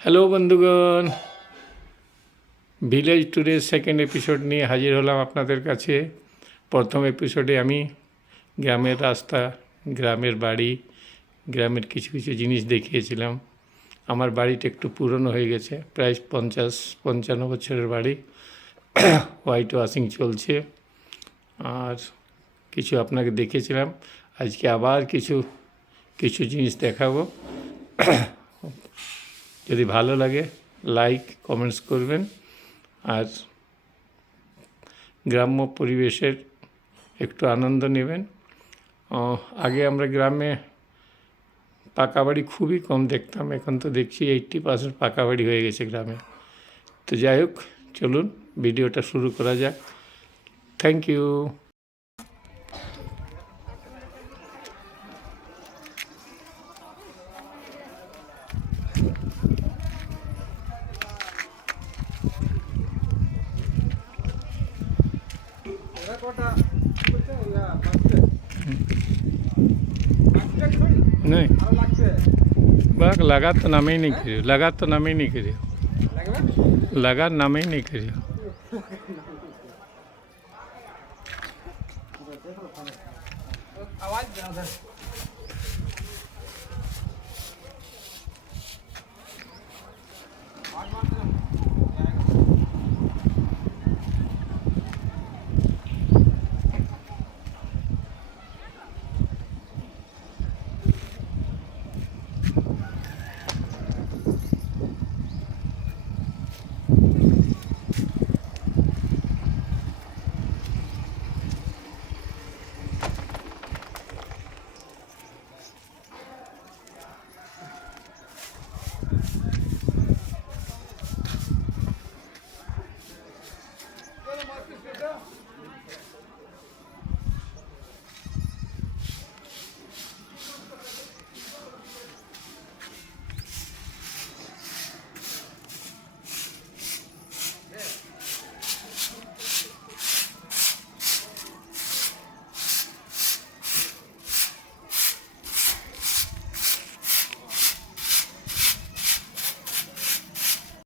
Hello বন্ধুগণ, village ট্যুরের second episode নিয়ে হাজির হলাম আপনাদের কাছে। প্রথম এপিসোডে আমি গ্রামের রাস্তা, গ্রামের বাড়ি, গ্রামের কিছু কিছু জিনিস দেখিয়েছিলাম। আমার বাড়িটা একটু পুরনো হয়ে গেছে, প্রায় 50-55 বছরের বাড়ি। হোয়াইট ওয়াশিং চলছে। আর কিছু আপনাকে দেখিয়েছিলাম। আজকে আবার কিছু কিছু জিনিস দেখাবো। যদি ভালো লাগে লাইক কমেন্টস করবেন। আর গ্রাম্য পরিবেশের একটু আনন্দ নেবেন। আগে আমরা গ্রামে পাকা বাড়ি খুবই কম দেখতাম, এখন তো দেখছি 80% পাকা বাড়ি হয়ে গেছে গ্রামে। তো যাই হোক, চলুন ভিডিওটা শুরু করা যাক। Thank you. नहीं लगा तो नाम ही नहीं करियो, लगा तो नाम ही नहीं करियो, लगा नाम ही नहीं करियो।